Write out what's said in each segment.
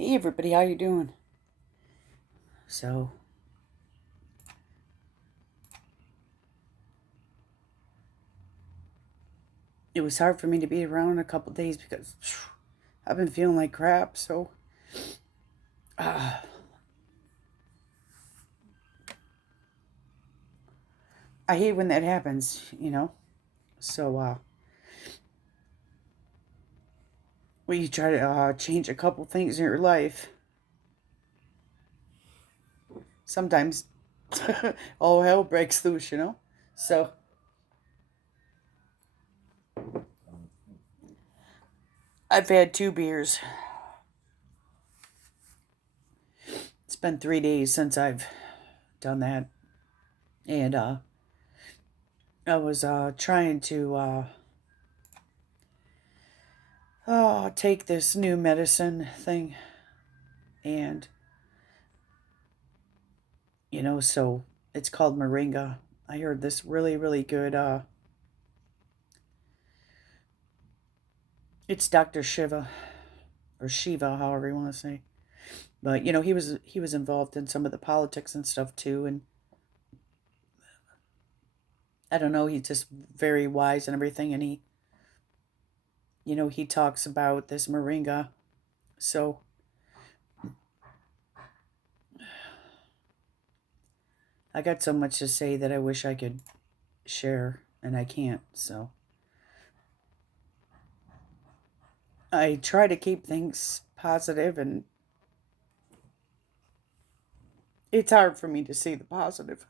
Hey everybody, how you doing? So, it was hard for me to be around a couple days because I've been feeling like crap. So, uh, I hate when that happens. So, when you try to change a couple things in your life, sometimes all hell breaks loose. So, I've had 2 beers. It's been 3 days since I've done that. And I was trying to take this new medicine thing. And so it's called Moringa. I heard this really, really good. It's Dr. Shiva or Shiva, however you want to say. But he was involved in some of the politics and stuff too, and I don't know. He's just very wise and everything, and he talks about this Moringa. So I got so much to say that I wish I could share, and I can't. So I try to keep things positive, and it's hard for me to see the positive.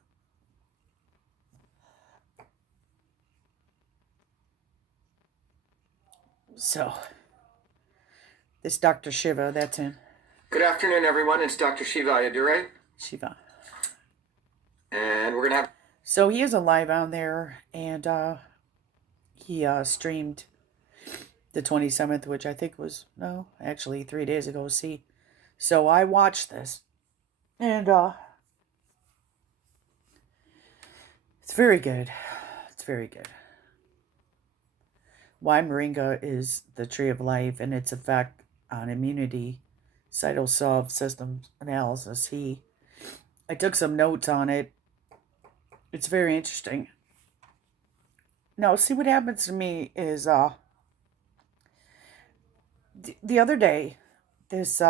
So this Dr. Shiva, that's in Good afternoon, everyone. It's Dr. Shiva Ayyadurai, Shiva. and we're going to have. So he is alive on there, and he streamed the 27th, which I think was, no, actually 3 days ago. See, so I watched this, and it's very good. It's very good. Why Moringa is the tree of life and its effect on immunity, cytosolve system analysis. I took some notes on it. It's very interesting. Now, see what happens to me is the other day, this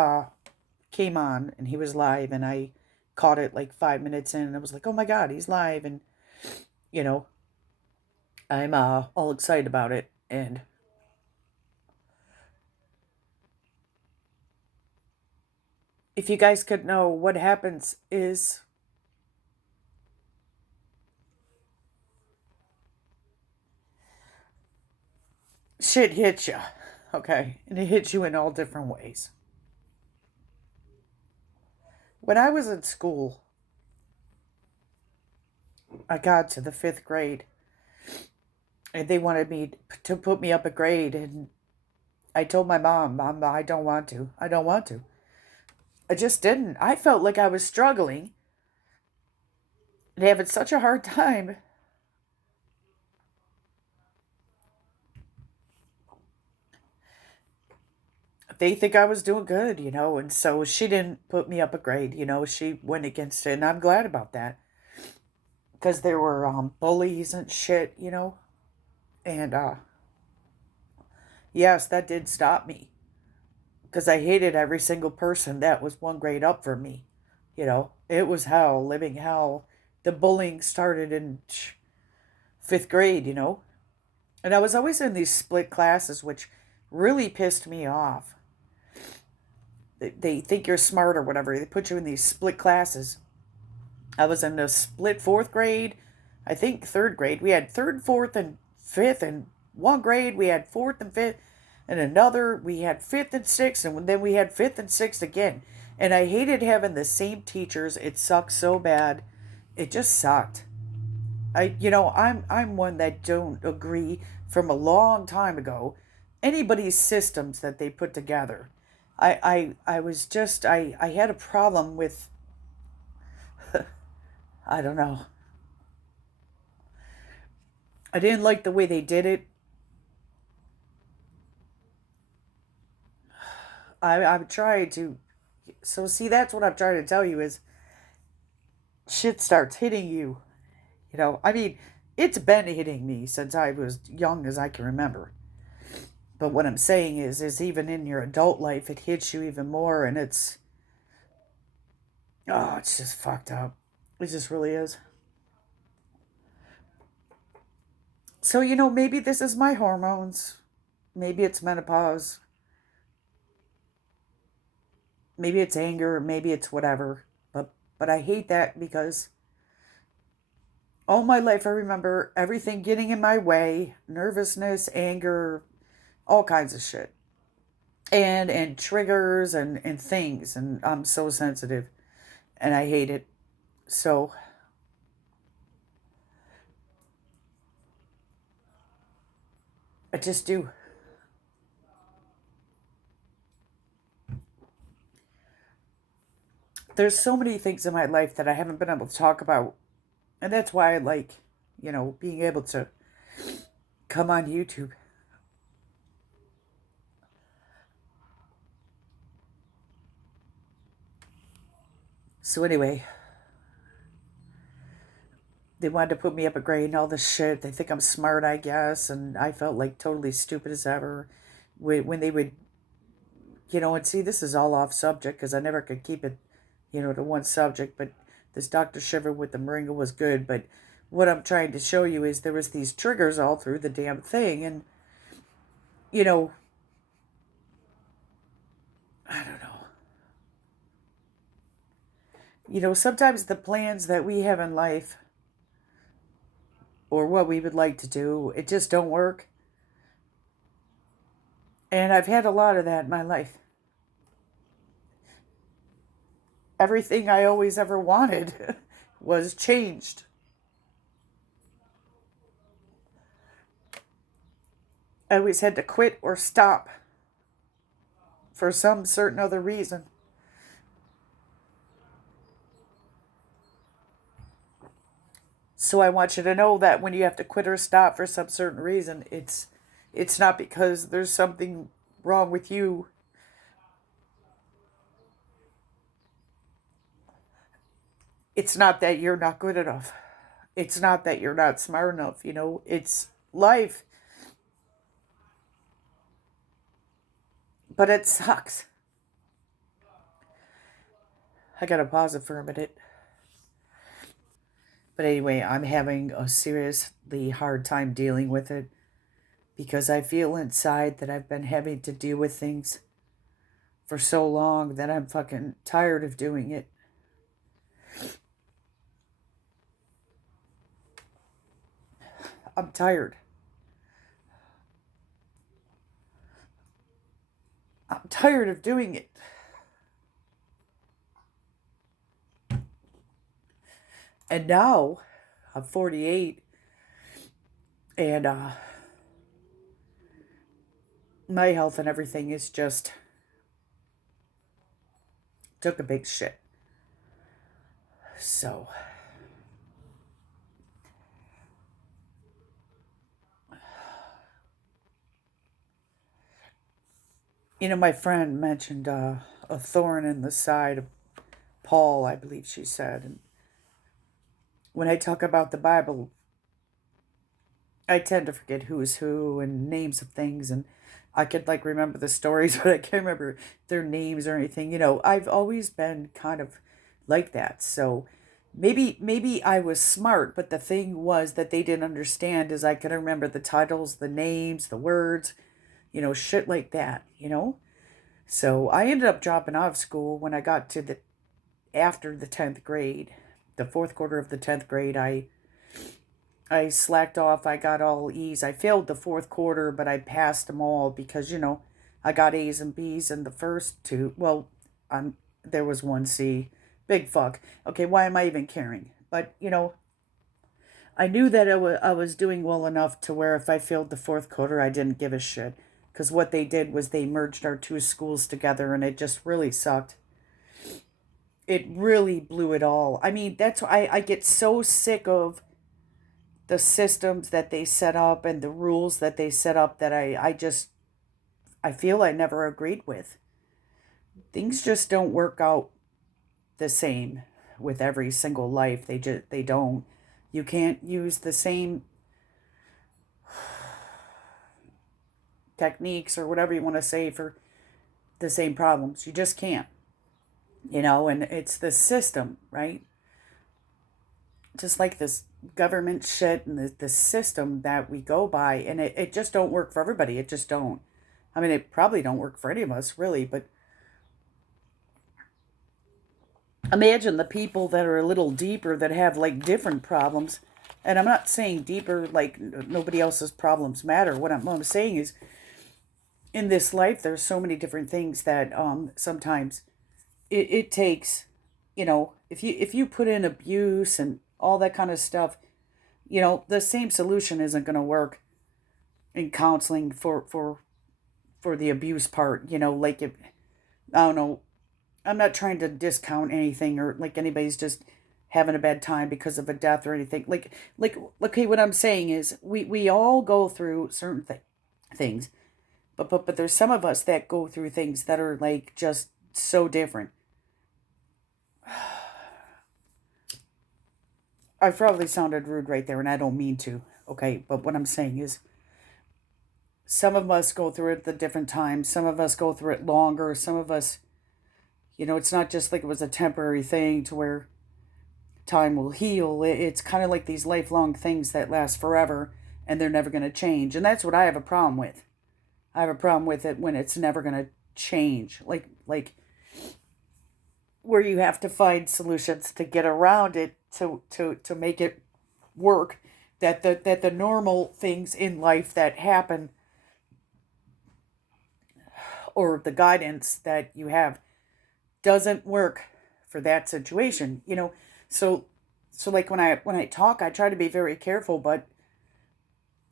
came on and he was live, and I caught it like 5 minutes in, and I was like, oh my god, he's live. And you know I'm all excited about it. And if you guys could know what happens is shit hits you, okay, and it hits you in all different ways. When I was in school, I got to the 5th grade, and they wanted me to put me up a grade, and I told my mom, I don't want to. I don't want to. I just didn't. I felt like I was struggling and having such a hard time. They think I was doing good, and so she didn't put me up a grade. She went against it, and I'm glad about that because there were bullies and shit. And yes, that did stop me because I hated every single person that was one grade up from me. It was hell, living hell. The bullying started in 5th grade. And I was always in these split classes, which really pissed me off. They think you're smart or whatever. They put you in these split classes. I was in a split 4th grade. I think 3rd grade. We had third, fourth, and fifth. And one grade we had fourth and fifth. And another we had fifth and sixth. And then we had fifth and sixth again. And I hated having the same teachers. It sucked so bad. It just sucked. I'm one that don't agree from a long time ago anybody's systems that they put together. I was just I had a problem with, I don't know. I didn't like the way they did it. I've tried to. So see, that's what I'm trying to tell you is shit starts hitting you. I mean, it's been hitting me since I was young as I can remember. But what I'm saying is even in your adult life, it hits you even more, and it's just fucked up. It just really is. So, maybe this is my hormones. Maybe it's menopause. Maybe it's anger. Maybe it's whatever. But I hate that because all my life I remember everything getting in my way, nervousness, anger, all kinds of shit. And triggers and things, and I'm so sensitive and I hate it. So I just do. There's so many things in my life that I haven't been able to talk about. And that's why I like, being able to come on YouTube. So anyway, they wanted to put me up a grade and all this shit. They think I'm smart, I guess, and I felt like totally stupid as ever when they would, and see, this is all off subject because I never could keep it, to one subject. But this Dr. Shiver with the Moringa was good. But what I'm trying to show you is there was these triggers all through the damn thing, and you know, I don't know. Sometimes the plans that we have in life or what we would like to do, it just don't work. And I've had a lot of that in my life. Everything I always ever wanted was changed. I always had to quit or stop for some certain other reason. So I want you to know that when you have to quit or stop for some certain reason, it's not because there's something wrong with you. It's not that you're not good enough. It's not that you're not smart enough, It's life, but it sucks. I gotta pause it for a minute. But anyway, I'm having a seriously hard time dealing with it because I feel inside that I've been having to deal with things for so long that I'm fucking tired of doing it. I'm tired. I'm tired of doing it. And now I'm 48 and my health and everything is just took a big shit. So, my friend mentioned a thorn in the side of Paul, I believe she said. And when I talk about the Bible, I tend to forget who's who and names of things, and I could like remember the stories, but I can't remember their names or anything. I've always been kind of like that. So maybe I was smart, but the thing was that they didn't understand is I could remember the titles, the names, the words, shit like that. So I ended up dropping out of school when I got to the after the 10th grade. The fourth quarter of the 10th grade, I slacked off. I got all E's. I failed the fourth quarter, but I passed them all because, I got A's and B's in the first two. Well, there was one C. Big fuck. Okay, why am I even caring? But, I knew that I was doing well enough to where if I failed the fourth quarter, I didn't give a shit. Because what they did was they merged our two schools together and it just really sucked. It really blew it all. I mean, that's why I get so sick of the systems that they set up and the rules that they set up that I feel I never agreed with. things just don't work out the same with every single life. They don't. You can't use the same techniques or whatever you want to say for the same problems. You just can't. And it's the system, right? Just like this government shit and the system that we go by, and it just don't work for everybody. It just don't. I mean, it probably don't work for any of us, really, but imagine the people that are a little deeper that have like different problems. And I'm not saying deeper like nobody else's problems matter. What I'm saying is, in this life there's so many different things that sometimes it takes, if you put in abuse and all that kind of stuff, the same solution isn't going to work in counseling for the abuse part. Like, if I don't know, I'm not trying to discount anything, or like anybody's just having a bad time because of a death or anything. Like okay, what I'm saying is we all go through certain things, but there's some of us that go through things that are like just so different. I probably sounded rude right there, and I don't mean to. Okay, but what I'm saying is, some of us go through it at different times. Some of us go through it longer. Some of us, it's not just like it was a temporary thing to where time will heal. It's kind of like these lifelong things that last forever, and they're never going to change. And that's what I have a problem with. I have a problem with it when it's never going to change. Like where you have to find solutions to get around it, to make it work. That the normal things in life that happen, or the guidance that you have, doesn't work for that situation. So like when I talk, I try to be very careful, but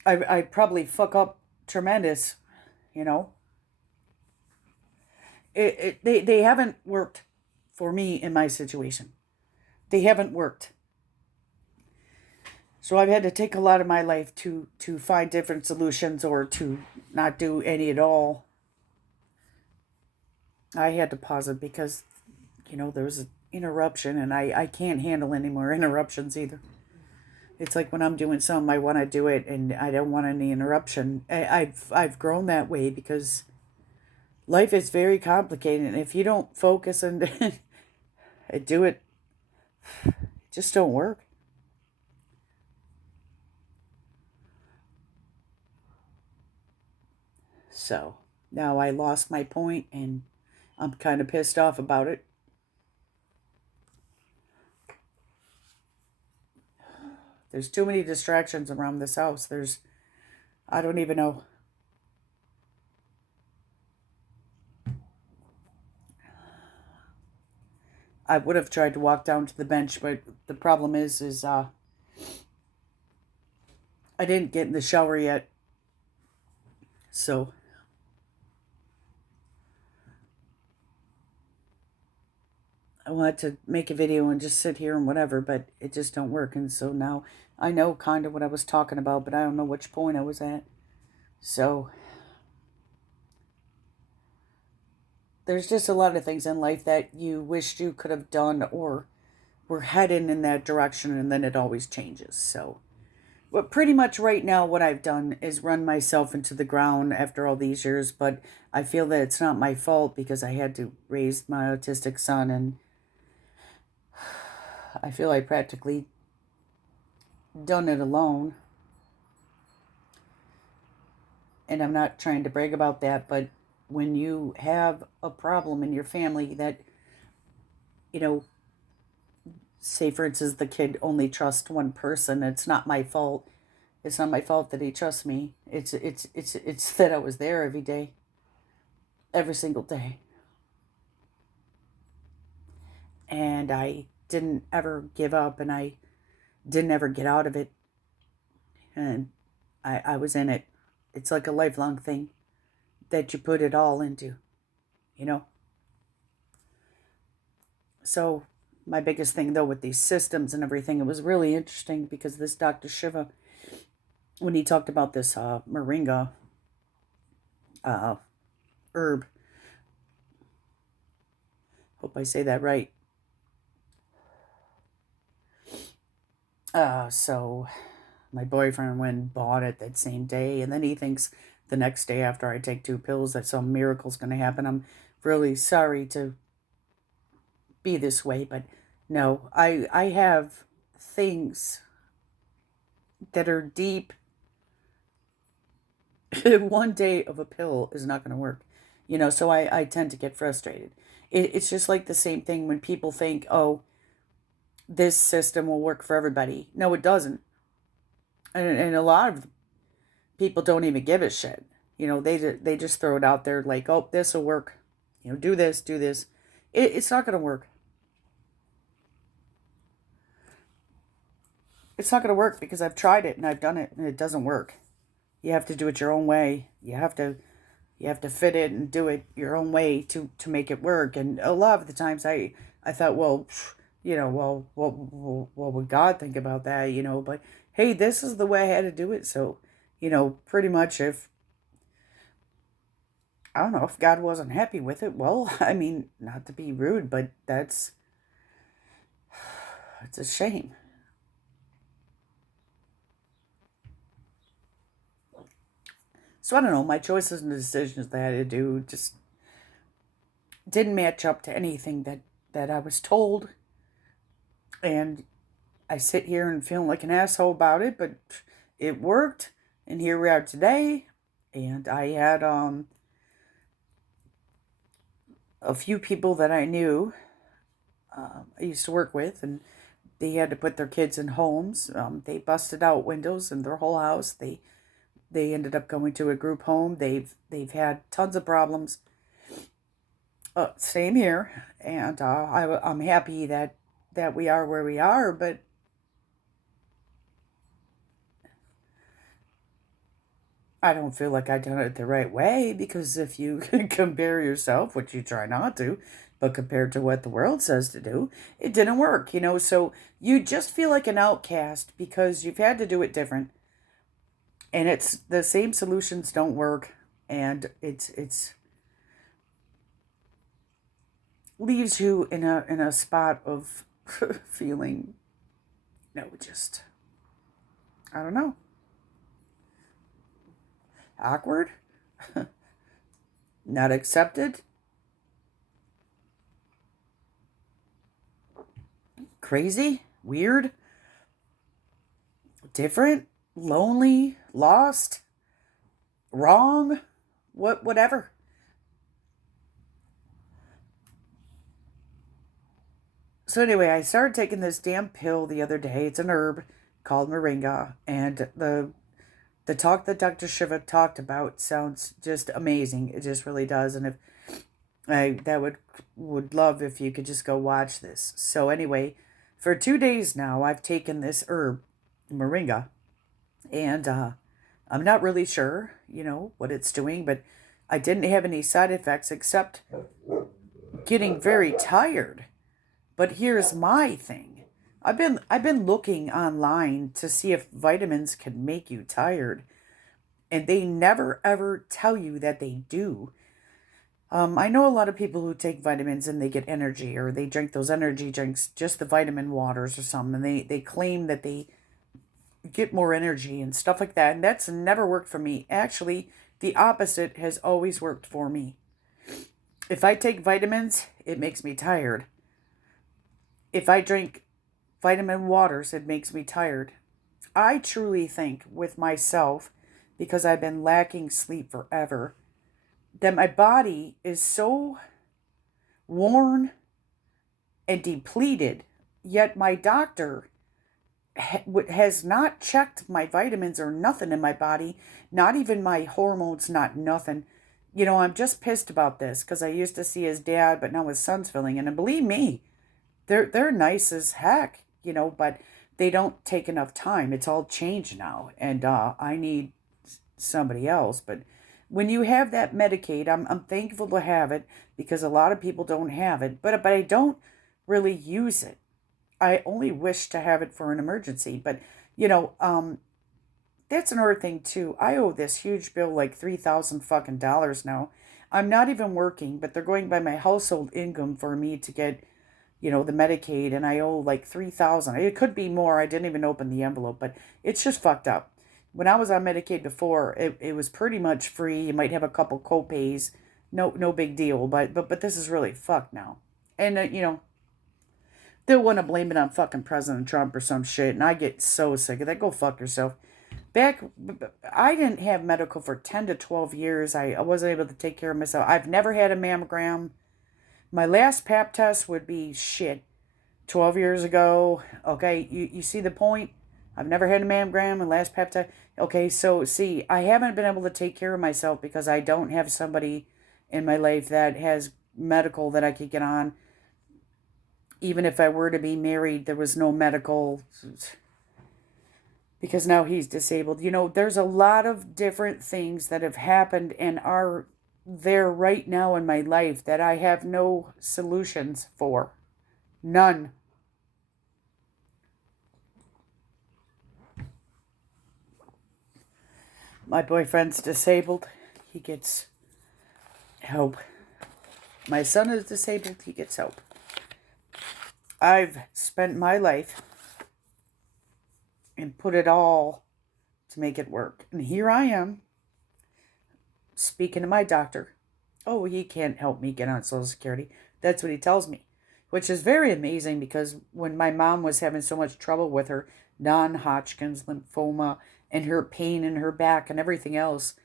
I probably fuck up tremendous. you know they haven't worked for me in my situation. They haven't worked. So I've had to take a lot of my life to find different solutions, or to not do any at all. I had to pause it because there was an interruption, and I can't handle any more interruptions either. It's like when I'm doing something, I want to do it, and I don't want any interruption. I've grown that way because life is very complicated, and if you don't focus and do it, it just don't work. So now I lost my point, and I'm kind of pissed off about it. There's too many distractions around this house. I don't even know. I would have tried to walk down to the bench, but the problem is I didn't get in the shower yet. So I wanted to make a video and just sit here and whatever, but it just don't work. And so now I know kind of what I was talking about, but I don't know which point I was at. So there's just a lot of things in life that you wished you could have done, or were heading in that direction, and then it always changes. So, but pretty much right now, what I've done is run myself into the ground after all these years. But I feel that it's not my fault because I had to raise my autistic son, and I feel I practically done it alone. And I'm not trying to brag about that, but when you have a problem in your family that, you know, say for instance, the kid only trusts one person, it's not my fault. It's not my fault that he trusts me. It's that I was there every day, every single day, and I didn't ever give up, and I didn't ever get out of it, and I was in it. It's like a lifelong thing that you put it all into, you know. So my biggest thing though with these systems and everything, it was really interesting because this Dr. Shiva, when he talked about this Moringa uh, herb, Hope I say that right. So my boyfriend went and bought it that same day, and then he thinks the next day after I take 2 pills that some miracle's going to happen. I'm really sorry to be this way, but no, I have things that are deep. One day of a pill is not going to work, so I tend to get frustrated. It's just like the same thing when people think, oh, this system will work for everybody. No, it doesn't. And a lot of people don't even give a shit. They just throw it out there like, oh, this will work. Do this, do this. It's not going to work. It's not going to work because I've tried it and I've done it and it doesn't work. You have to do it your own way. You have to fit it and do it your own way to make it work. And a lot of the times I thought, well, well, what would God think about that? But hey, this is the way I had to do it. So, pretty much if, I don't know, if God wasn't happy with it, well, I mean, not to be rude, but it's a shame. So I don't know, my choices and decisions that I had to do just didn't match up to anything that I was told. And I sit here and feel like an asshole about it, but it worked. And here we are today. And I had a few people that I knew, I used to work with, and they had to put their kids in homes. They busted out windows in their whole house. They ended up going to a group home. They've had tons of problems. Same here, and I'm happy that we are where we are. But I don't feel like I done it the right way, because if you compare yourself, which you try not to, but compared to what the world says to do, it didn't work. So you just feel like an outcast because you've had to do it different, and it's the same solutions don't work, and it's leaves you in a spot of feeling, just, I don't know, awkward, not accepted, crazy, weird, different, lonely, lost, wrong, whatever. So anyway, I started taking this damn pill the other day. It's an herb called Moringa, and the talk that Dr. Shiva talked about sounds just amazing. It just really does. And if I that would love if you could just go watch this. So anyway, for 2 days now, I've taken this herb, Moringa, and I'm not really sure, what it's doing, but I didn't have any side effects except getting very tired. But here's my thing. I've been looking online to see if vitamins can make you tired, and they never ever tell you that they do. I know a lot of people who take vitamins and they get energy, or they drink those energy drinks, just the vitamin waters or something, and they claim that they get more energy and stuff like that, and that's never worked for me. Actually, the opposite has always worked for me. If I take vitamins, it makes me tired. If I drink vitamin waters, it makes me tired. I truly think with myself, because I've been lacking sleep forever, that my body is so worn and depleted, yet my doctor has not checked my vitamins or nothing in my body, not even my hormones, not nothing. I'm just pissed about this because I used to see his dad, but now his son's filling in. And believe me, they're nice as heck, but they don't take enough time. It's all changed now, and I need somebody else. But when you have that Medicaid, I'm thankful to have it because a lot of people don't have it, but I don't really use it. I only wish to have it for an emergency, but that's another thing too. I owe this huge bill, like $3,000 fucking dollars now. I'm not even working, but they're going by my household income for me to get, the Medicaid, and I owe like 3,000. It could be more. I didn't even open the envelope, but it's just fucked up. When I was on Medicaid before, it was pretty much free. You might have a couple co-pays. No big deal, but this is really fucked now. And they'll want to blame it on fucking President Trump or some shit, and I get so sick of that. Go fuck yourself. I didn't have medical for 10 to 12 years. I wasn't able to take care of myself. I've never had a mammogram. My last pap test would be 12 years ago. Okay, you see the point? I've never had a mammogram and last pap test. Okay, so see, I haven't been able to take care of myself because I don't have somebody in my life that has medical that I could get on. Even if I were to be married, there was no medical because now he's disabled. There's a lot of different things that have happened and are there right now in my life that I have no solutions for. None. My boyfriend's disabled. He gets help. My son is disabled. He gets help. I've spent my life and put it all to make it work. And here I am speaking to my doctor. Oh, he can't help me get on Social Security. That's what he tells me, which is very amazing because when my mom was having so much trouble with her non-Hodgkin's lymphoma and her pain in her back and everything else,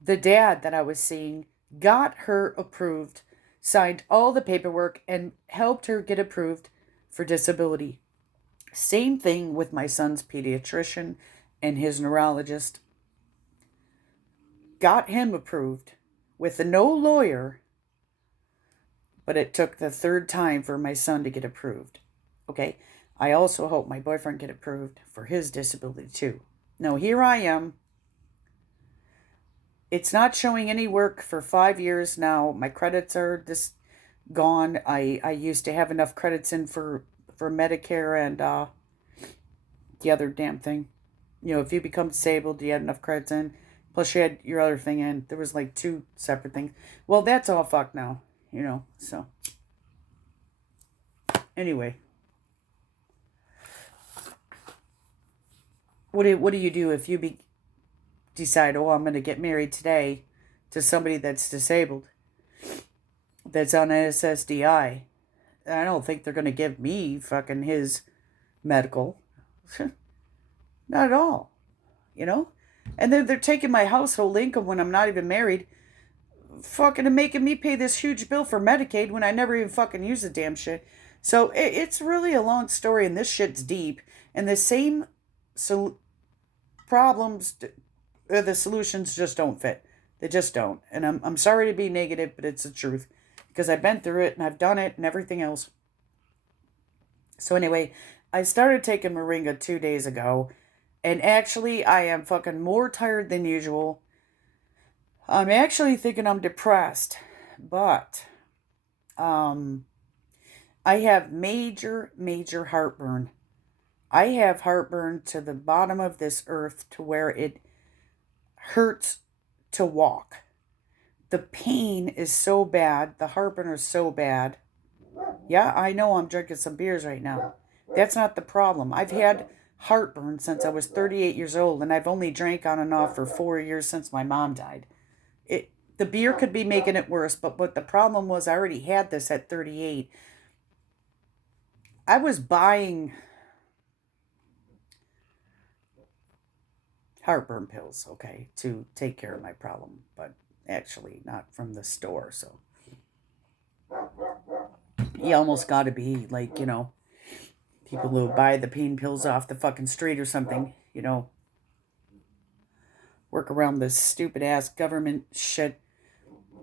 the dad that I was seeing got her approved, signed all the paperwork, and helped her get approved for disability. Same thing with my son's pediatrician and his neurologist. Got him approved with no lawyer, but it took the third time for my son to get approved. Okay, I also hope my boyfriend get approved for his disability too. Now here I am. It's not showing any work for 5 years now. My credits are gone. I used to have enough credits in for Medicare and the other damn thing. If you become disabled, you had enough credits in. Plus you had your other thing in. There was like 2 separate things. Well, that's all fucked now. So. Anyway. What do you do if you decide, I'm going to get married today to somebody that's disabled, that's on SSDI? I don't think they're going to give me fucking his medical. Not at all. And then they're taking my household income when I'm not even married, fucking and making me pay this huge bill for Medicaid when I never even fucking use the damn shit. So it's really a long story, and this shit's deep. And the same problems, the solutions just don't fit. They just don't. And I'm sorry to be negative, but it's the truth. Because I've been through it, and I've done it, and everything else. So anyway, I started taking Moringa 2 days ago. And actually, I am fucking more tired than usual. I'm actually thinking I'm depressed. But, I have major, major heartburn. I have heartburn to the bottom of this earth to where it hurts to walk. The pain is so bad. The heartburn is so bad. Yeah, I know I'm drinking some beers right now. That's not the problem. I've had heartburn since I was 38 years old, and I've only drank on and off for 4 years since my mom died. The beer could be making it worse, but what the problem was, I already had this at 38. I was buying heartburn pills, okay, to take care of my problem, but actually not from the store, so you almost got to be like, people who buy the pain pills off the fucking street or something, work around this stupid ass government shit.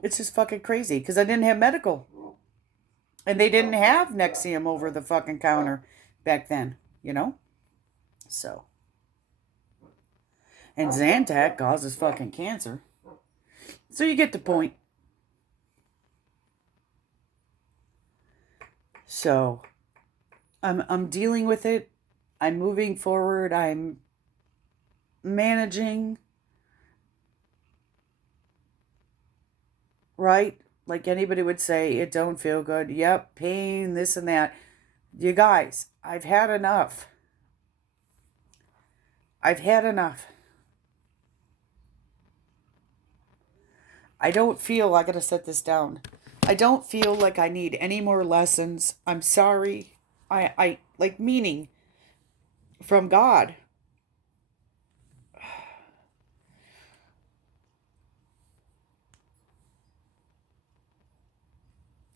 It's just fucking crazy because I didn't have medical. And they didn't have Nexium over the fucking counter back then, So. And Zantac causes fucking cancer. So you get the point. So I'm dealing with it. I'm moving forward. I'm managing. right? Like anybody would say, it don't feel good. Yep, pain, this and that. You guys, I've had enough. I've had enough. I don't feel, I gotta set this down. I don't feel like I need any more lessons. I'm sorry. I like meaning from God.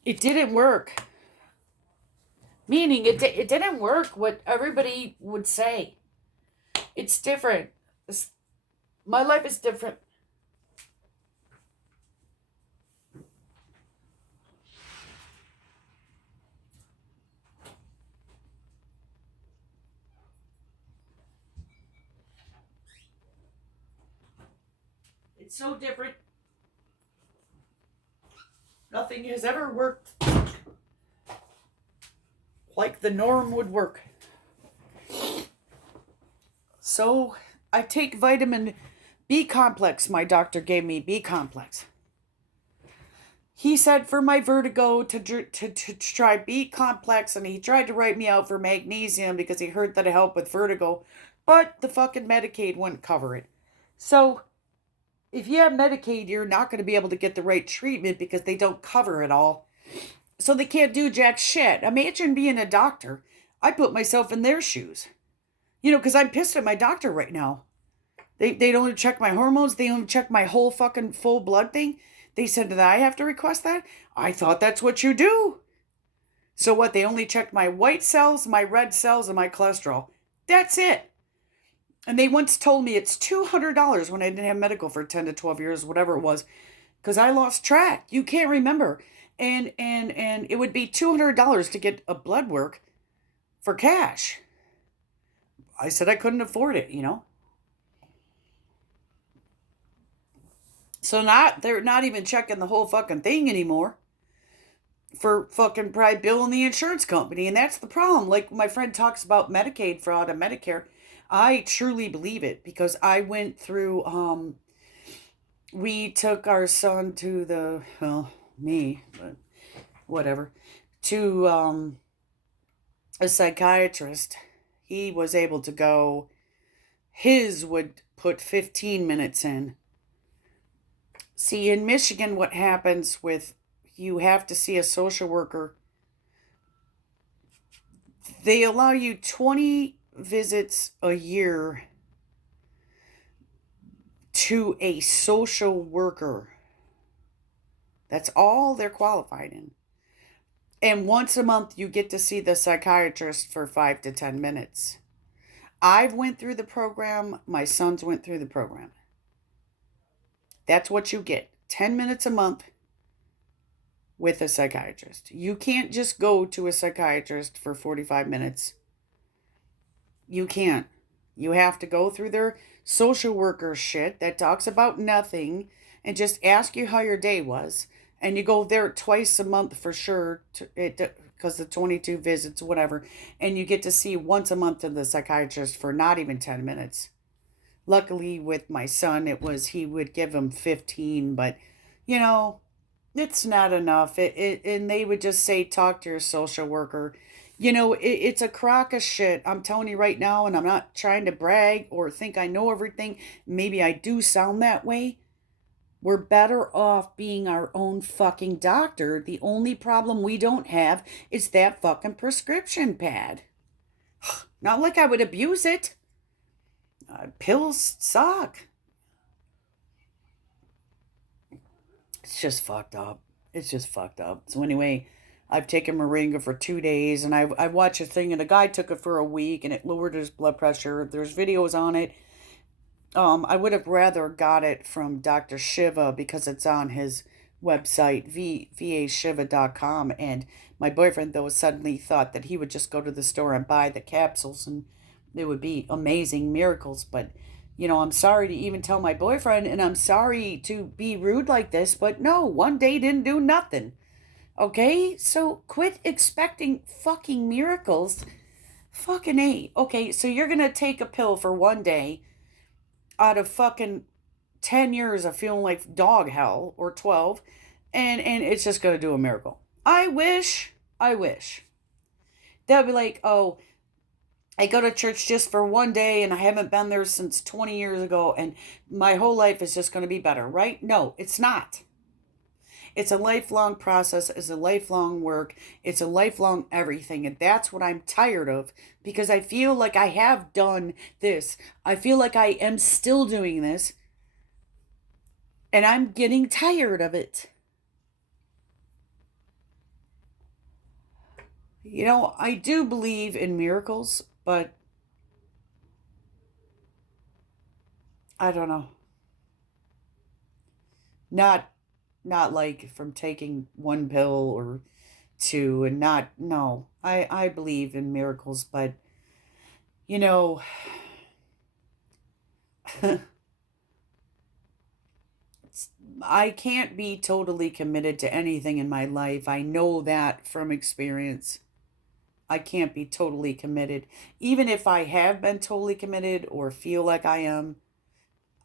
It didn't work. Meaning it didn't work what everybody would say. It's different. My life is different. It's so different. Nothing has ever worked like the norm would work. So I take vitamin B complex. My doctor gave me B complex. He said for my vertigo to try B complex, and he tried to write me out for magnesium because he heard that it helped with vertigo, but the fucking Medicaid wouldn't cover it. So if you have Medicaid, you're not going to be able to get the right treatment because they don't cover it all. So they can't do jack shit. Imagine being a doctor. I put myself in their shoes. Because I'm pissed at my doctor right now. They don't check my hormones. They don't check my whole fucking full blood thing. They said that I have to request that. I thought that's what you do. So what? They only checked my white cells, my red cells, and my cholesterol. That's it. And they once told me it's $200 when I didn't have medical for 10 to 12 years, whatever it was, because I lost track. You can't remember. And it would be $200 to get a blood work for cash. I said I couldn't afford it. So they're not even checking the whole fucking thing anymore for fucking probably billing the insurance company. And that's the problem. Like my friend talks about Medicaid fraud and Medicare. I truly believe it because I went through, we took our son to me, but whatever, to a psychiatrist. He was able to go, his would put 15 minutes in. See, in Michigan, what happens with you have to see a social worker. They allow you 20 visits a year to a social worker. That's all they're qualified in. And once a month, you get to see the psychiatrist for 5 to 10 minutes. I've went through the program. My sons went through the program. That's what you get. 10 minutes a month with a psychiatrist. You can't just go to a psychiatrist for 45 minutes. You can't. You have to go through their social worker shit that talks about nothing and just ask you how your day was. And you go there twice a month for sure because the 22 visits, whatever. And you get to see once a month to the psychiatrist for not even 10 minutes. Luckily, with my son, he would give him 15, but it's not enough. And they would just say, talk to your social worker. It's a crock of shit. I'm telling you right now, and I'm not trying to brag or think I know everything. Maybe I do sound that way. We're better off being our own fucking doctor. The only problem we don't have is that fucking prescription pad. Not like I would abuse it. Pills suck. It's just fucked up. It's just fucked up. So anyway, I've taken Moringa for 2 days, and I watched a thing, and a guy took it for a week, and it lowered his blood pressure. There's videos on it. I would have rather got it from Dr. Shiva because it's on his website, vashiva.com. And my boyfriend, though, suddenly thought that he would just go to the store and buy the capsules and it would be amazing miracles. But, I'm sorry to even tell my boyfriend, and I'm sorry to be rude like this, but no, one day didn't do nothing. Okay? So quit expecting fucking miracles. Fucking A. Okay, so you're going to take a pill for one day out of fucking 10 years of feeling like dog hell, or 12, and it's just going to do a miracle. I wish they'll be like, oh, I go to church just for one day and I haven't been there since 20 years ago and my whole life is just going to be better, right? No, it's not. It's a lifelong process, it's a lifelong work, it's a lifelong everything. And that's what I'm tired of because I feel like I have done this. I feel like I am still doing this and I'm getting tired of it. You know, I do believe in miracles, but I don't know. Not not like from taking one pill or two and not no. I believe in miracles, but you know, I can't be totally committed to anything in my life. I know that from experience. I can't be totally committed. Even if I have been totally committed or feel like I am,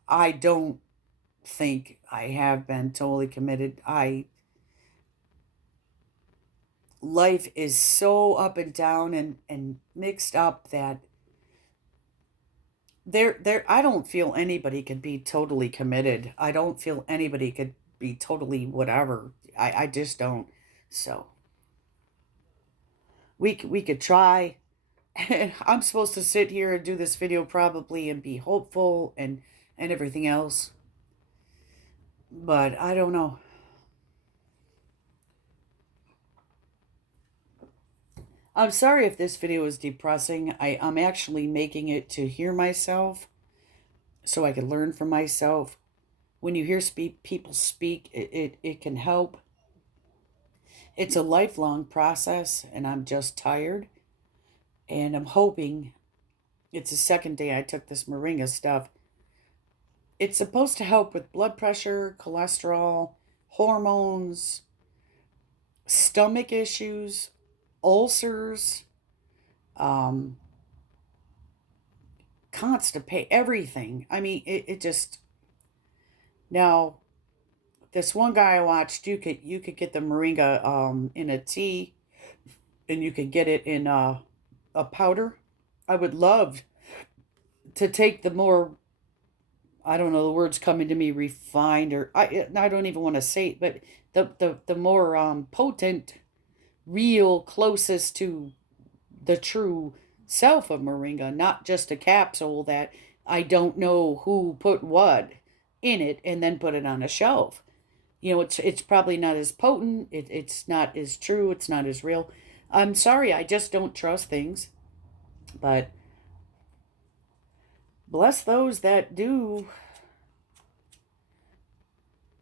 I don't think I have been totally committed. I life is so up and down and mixed up that there I don't feel anybody could be totally committed. I don't feel anybody could be totally whatever. I just don't. So we could try. And I'm supposed to sit here and do this video probably and be hopeful and everything else. But I don't know. I'm sorry if this video is depressing. I'm actually making it to hear myself so I can learn from myself. When you hear people speak, it can help. It's a lifelong process, and I'm just tired. And I'm hoping it's the second day I took this Moringa stuff. It's supposed to help with blood pressure, cholesterol, hormones, stomach issues, ulcers, um, constipate, everything. I mean, it just now this one guy I watched, you could get the moringa in a tea, and you could get it in a powder. I would love to take the more, I don't know, the words coming to me, refined, or I don't even want to say it, but the more potent, real, closest to the true self of moringa, not just a capsule that I don't know who put what in it and then put it on a shelf. You know, it's probably not as potent. It's not as true. It's not as real. I'm sorry, I just don't trust things. But bless those that do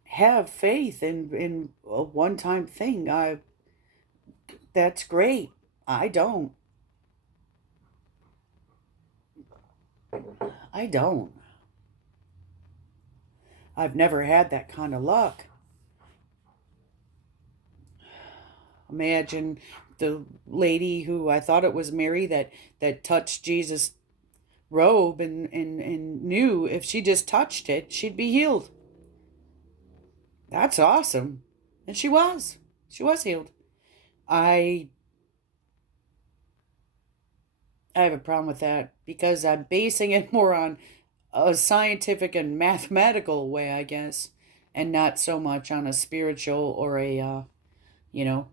have faith in a one-time thing. That's great. I don't. I don't. I've never had that kind of luck. Imagine the lady who I thought it was Mary that touched Jesus' robe and knew if she just touched it, she'd be healed. That's awesome. And she was. She was healed. I I have a problem with that because I'm basing it more on a scientific and mathematical way, I guess, and not so much on a spiritual or a you know,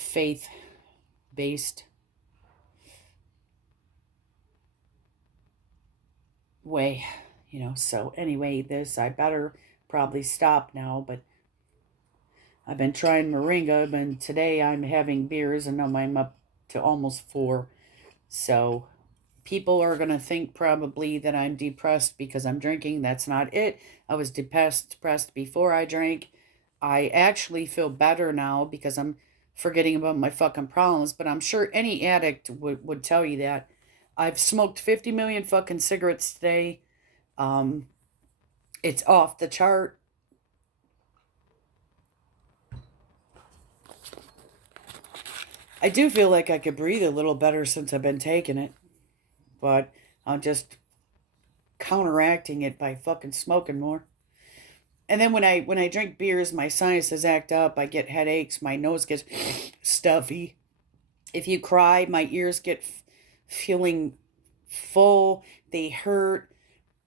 faith based way, you know. So anyway, this I better probably stop now, but I've been trying moringa, and today I'm having beers, and now I'm up to almost 4. So people are going to think probably that I'm depressed because I'm drinking. That's not it. I was depressed before I drank. I actually feel better now because I'm forgetting about my fucking problems, but I'm sure any addict would tell you that. I've smoked 50 million fucking cigarettes today. Um, it's off the chart. I do feel like I could breathe a little better since I've been taking it, but I'm just counteracting it by fucking smoking more. And then when I drink beers, my sinuses act up. I get headaches. My nose gets stuffy. If you cry, my ears get feeling full. They hurt.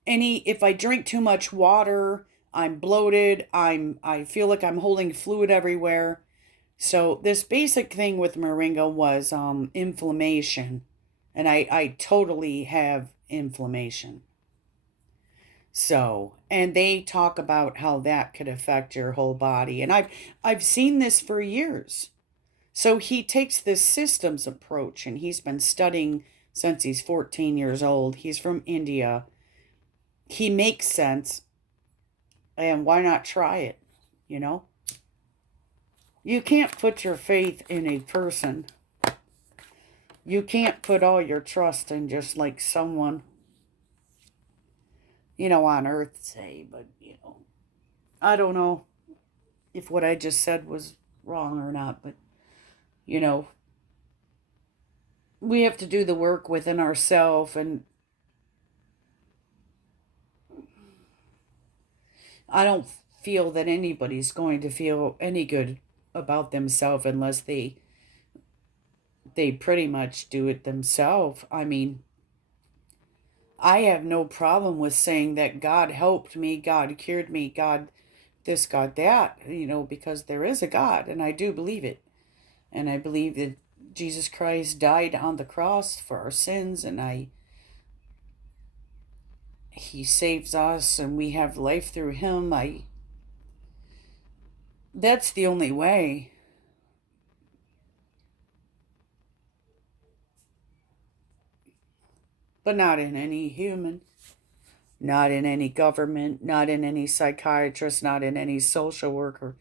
If I drink too much water, I'm bloated. I feel like I'm holding fluid everywhere. So this basic thing with moringa was inflammation, and I totally have inflammation. So, and they talk about how that could affect your whole body, and I've seen this for years. So he takes this systems approach, and he's been studying since he's 14 years old. He's from India. He makes sense, and why not try it? You know, you can't put your faith in a person. You can't put all your trust in just like someone, on earth, say, but, I don't know if what I just said was wrong or not, but, you know, we have to do the work within ourselves, and I don't feel that anybody's going to feel any good about themselves unless they pretty much do it themselves. I mean, I have no problem with saying that God helped me, God cured me, God this, God that, because there is a God, and I do believe it. And I believe that Jesus Christ died on the cross for our sins, and he saves us, and we have life through him. That's the only way. But not in any human, not in any government, not in any psychiatrist, not in any social worker.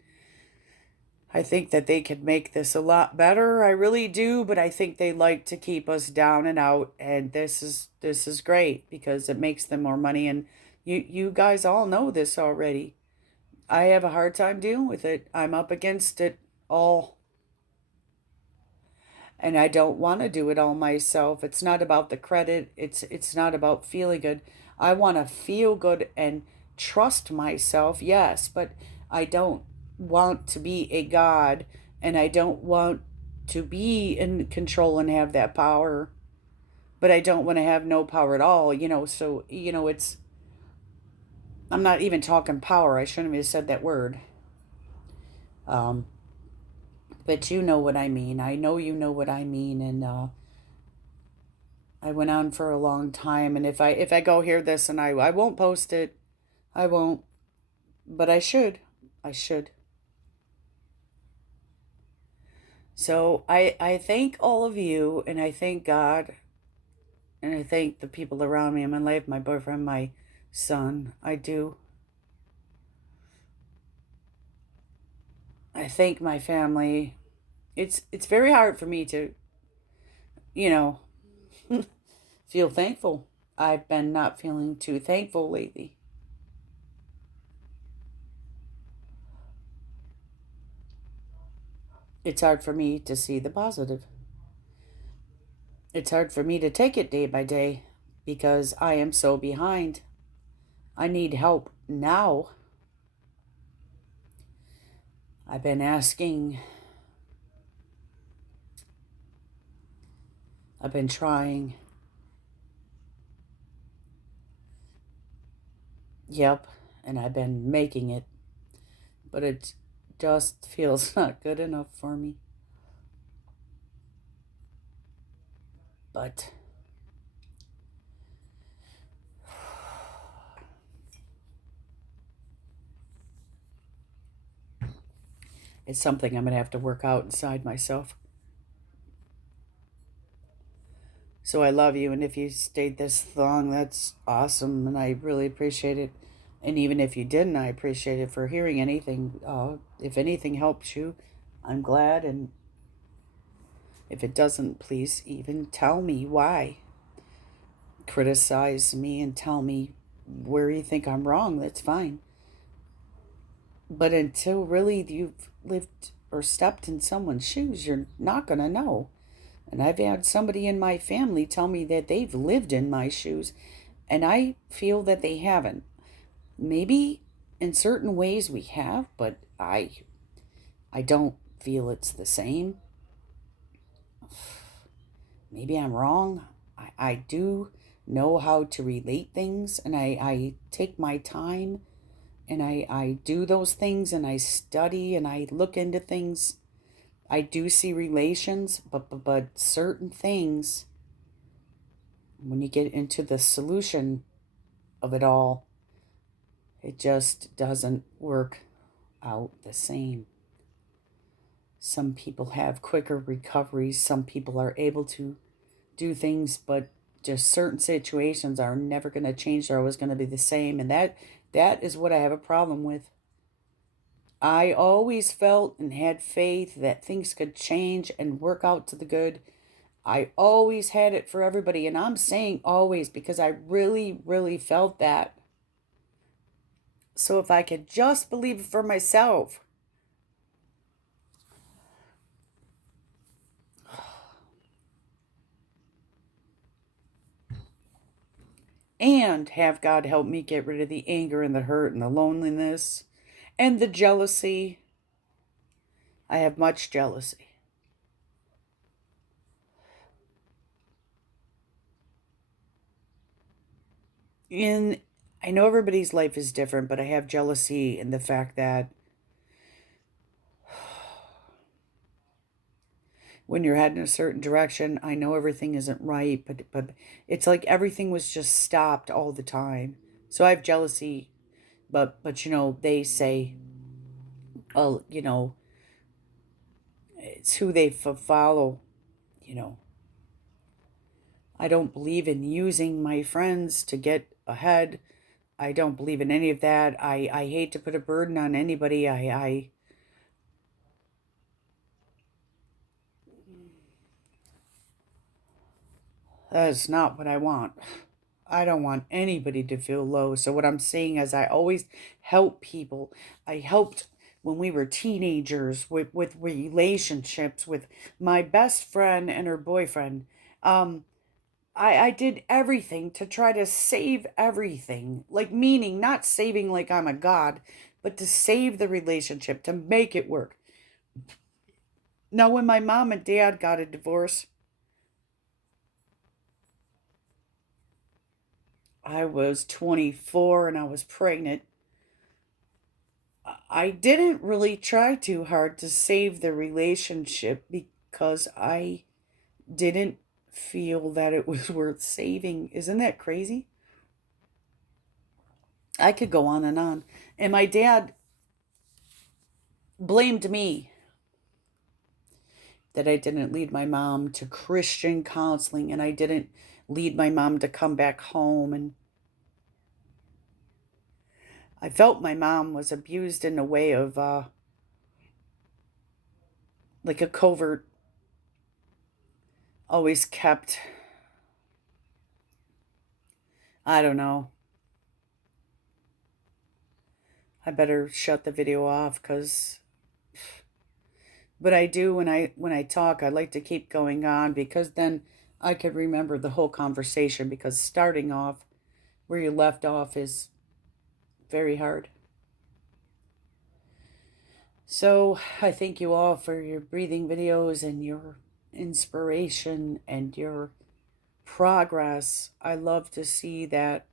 I think that they could make this a lot better. I really do, but I think they like to keep us down and out, and this is great because it makes them more money, and you guys all know this already. I have a hard time dealing with it. I'm up against it all, and I don't want to do it all myself. It's not about the credit. It's not about feeling good. I want to feel good and trust myself. Yes, but I don't want to be a god, and I don't want to be in control and have that power, but I don't want to have no power at all, so it's I'm not even talking power. I shouldn't have said that word. Um but you know what I mean. I know you know what I mean, and I went on for a long time, and if I go hear this, and I won't post it. I won't, but I should. I should. So I thank all of you, and I thank God, and I thank the people around me in my life, my boyfriend, my son. I do. I thank my family. It's very hard for me to, you know, feel thankful. I've been not feeling too thankful lately. It's hard for me to see the positive. It's hard for me to take it day by day because I am so behind. I need help now. I've been asking, I've been trying. Yep, and I've been making it, but it just feels not good enough for me. But it's something I'm going to have to work out inside myself. So I love you, and if you stayed this long, that's awesome, and I really appreciate it. And even if you didn't, I appreciate it for hearing anything. If anything helps you, I'm glad, and if it doesn't, please even tell me why. Criticize me and tell me where you think I'm wrong. That's fine. But until really you've lived or stepped in someone's shoes, you're not going to know. And I've had somebody in my family tell me that they've lived in my shoes, and I feel that they haven't. Maybe in certain ways we have, but I don't feel it's the same. Maybe I'm wrong. I do know how to relate things, and I take my time, and I do those things, and I study and I look into things. I do see relations, but certain things, when you get into the solution of it all, it just doesn't work out the same. Some people have quicker recoveries, some people are able to do things, but just certain situations are never going to change. They're always going to be the same, and that is what I have a problem with. I always felt and had faith that things could change and work out to the good. I always had it for everybody, and I'm saying always because I really, really felt that. So if I could just believe it for myself, and have God help me get rid of the anger and the hurt and the loneliness and the jealousy. I have much jealousy. In I know everybody's life is different, but I have jealousy in the fact that when you're heading a certain direction, I know everything isn't right, but it's like everything was just stopped all the time. So I have jealousy, but they say, oh, it's who they follow, you know. I don't believe in using my friends to get ahead. I don't believe in any of that. I hate to put a burden on anybody. That is not what I want. I don't want anybody to feel low. So what I'm saying is I always help people. I helped when we were teenagers with relationships with my best friend and her boyfriend. Um, I did everything to try to save everything. Like meaning not saving like I'm a god, but to save the relationship, to make it work. Now when my mom and dad got a divorce, I was 24 and I was pregnant. I didn't really try too hard to save the relationship because I didn't feel that it was worth saving. Isn't that crazy? I could go on and on. And my dad blamed me that I didn't lead my mom to Christian counseling and I didn't lead my mom to come back home. And I felt my mom was abused in a way of like a covert, always kept, I don't know. I better shut the video off because but I do when I talk I like to keep going on because then I could remember the whole conversation because starting off where you left off is very hard. So I thank you all for your breathing videos and your inspiration and your progress. I love to see that.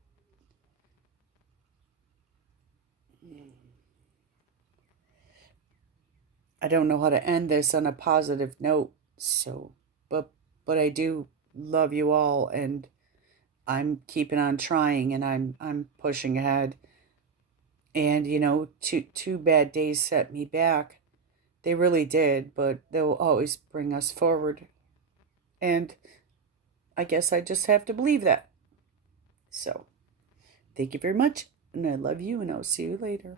I don't know how to end this on a positive note, so but I do love you all and I'm keeping on trying and I'm pushing ahead. And two bad days set me back. They really did, but they'll always bring us forward. And I guess I just have to believe that. So, thank you very much, and I love you, and I'll see you later.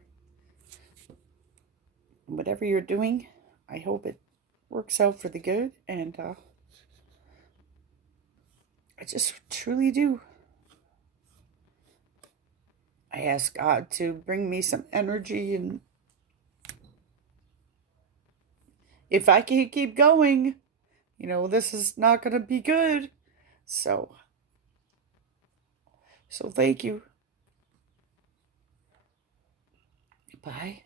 Whatever you're doing, I hope it works out for the good, and I just truly do. I ask God to bring me some energy, and if I can't keep going, this is not going to be good. So, so thank you. Bye.